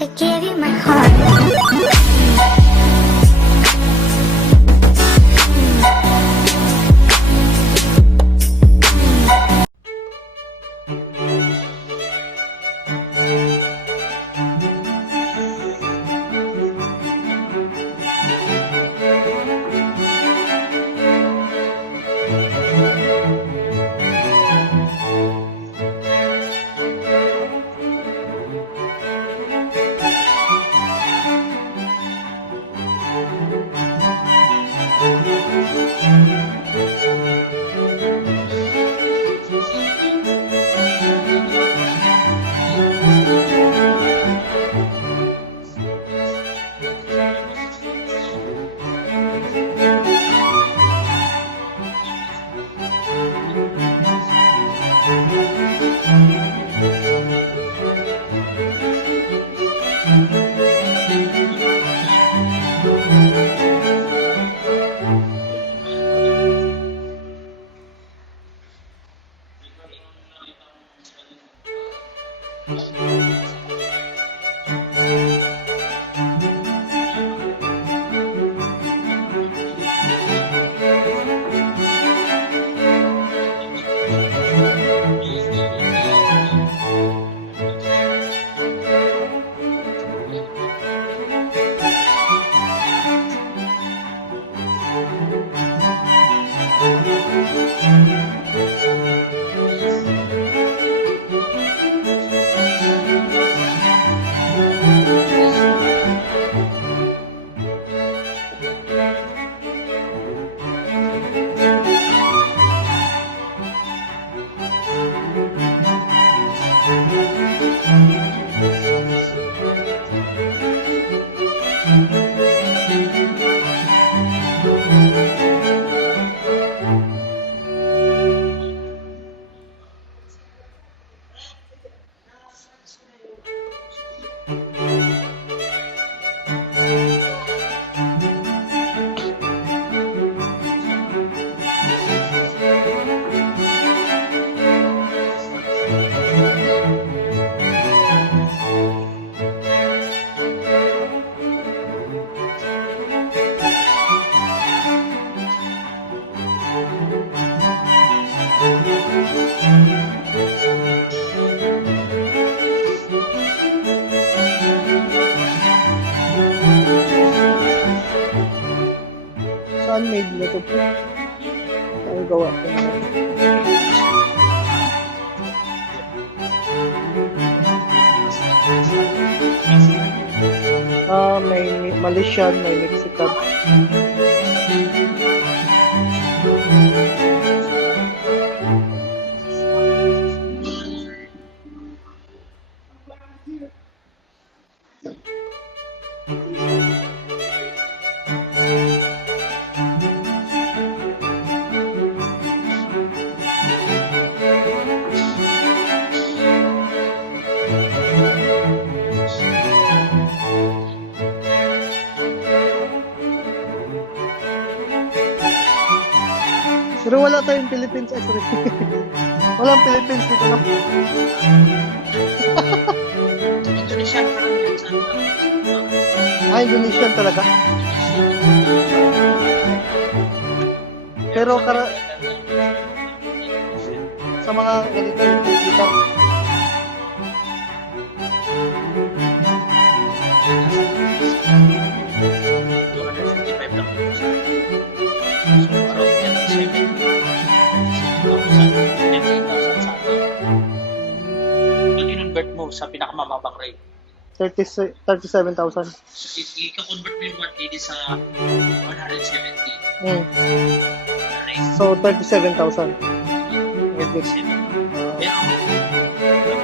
I gave you my heart. Saan made na ito po? Ang gawa ko na. May Malaysian, may Mexican. Pero wala tayong Philippines X-ray. Walang Philippines dito na. Indonesian pa lang yan sa Indonesian talaga. Pero sa mga ganito dito. sa pinakamababang rate. 37,000. So, i-convert mo yung 180 sa 170 rate. So 37,000. Pero,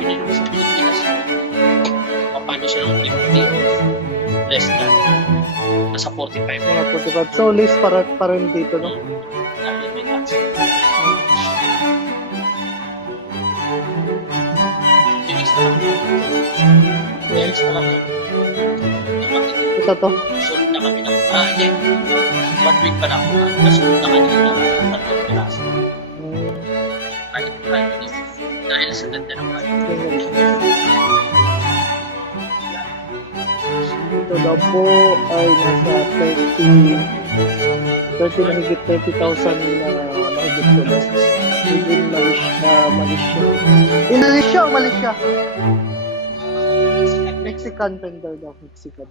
pinili mo sa Pilipinas, paano siya ng 50 or less than? Nasa 45. Mga 45. So list pa rin dito, no? Dahil may tax. Yung extra lang. Yung extra lang. Ito to. Sunod na kami ng, hindi. 1 week pa lang. Nasunod na kami ng 3 piraso. Dahil sa ganda ng bike. dito daw po ay nasa 30 na higit 30,000 na mahigit po daw. In Malaysia. Indonesia o Malaysia? Mexican vendor daw, Mexican.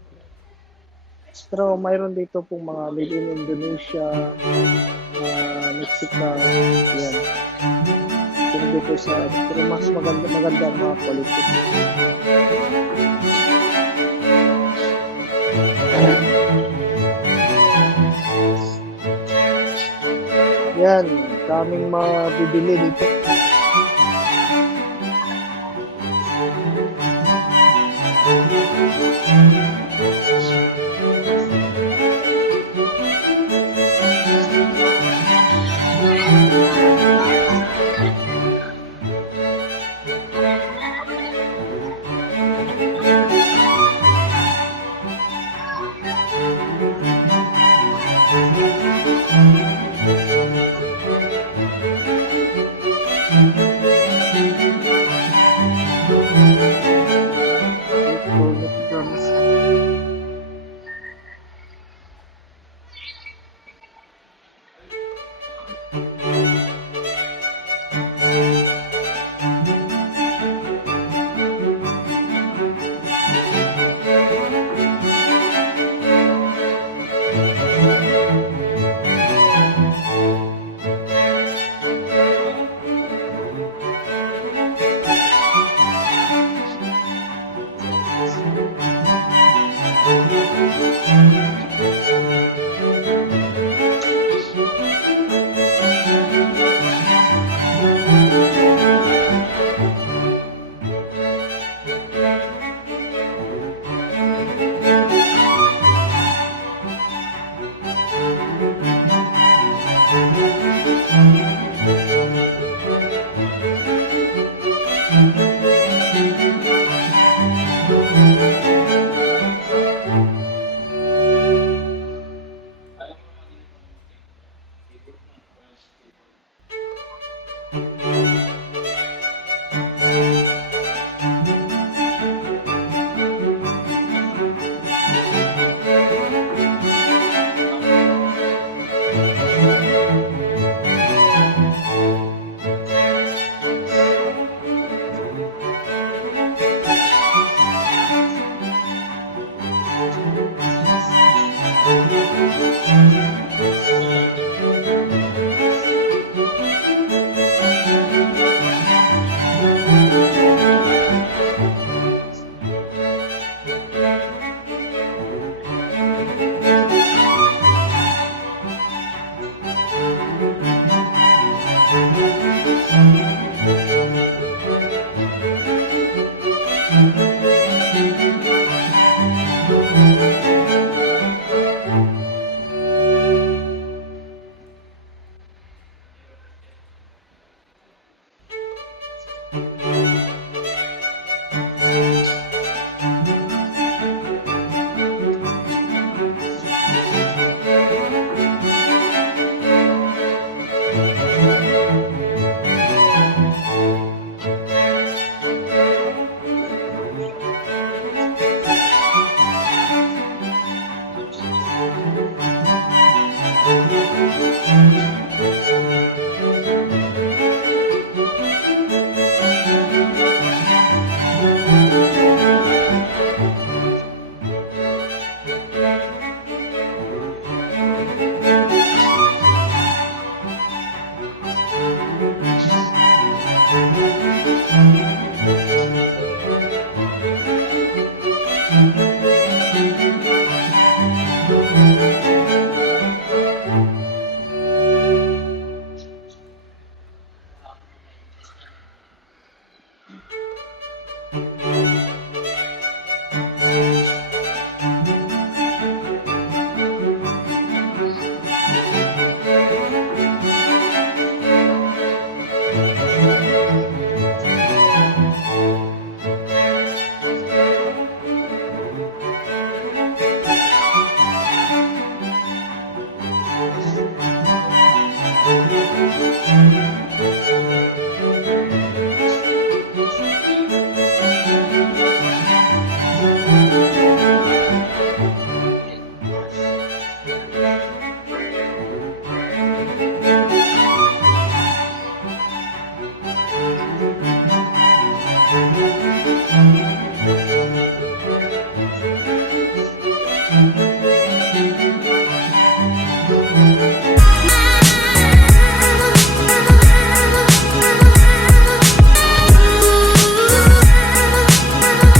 Pero mayroon dito pong mga made in Indonesia, Mexico, yan. Pero dito sa, pero mas maganda ang mga quality. Yan, daming mabibili dito.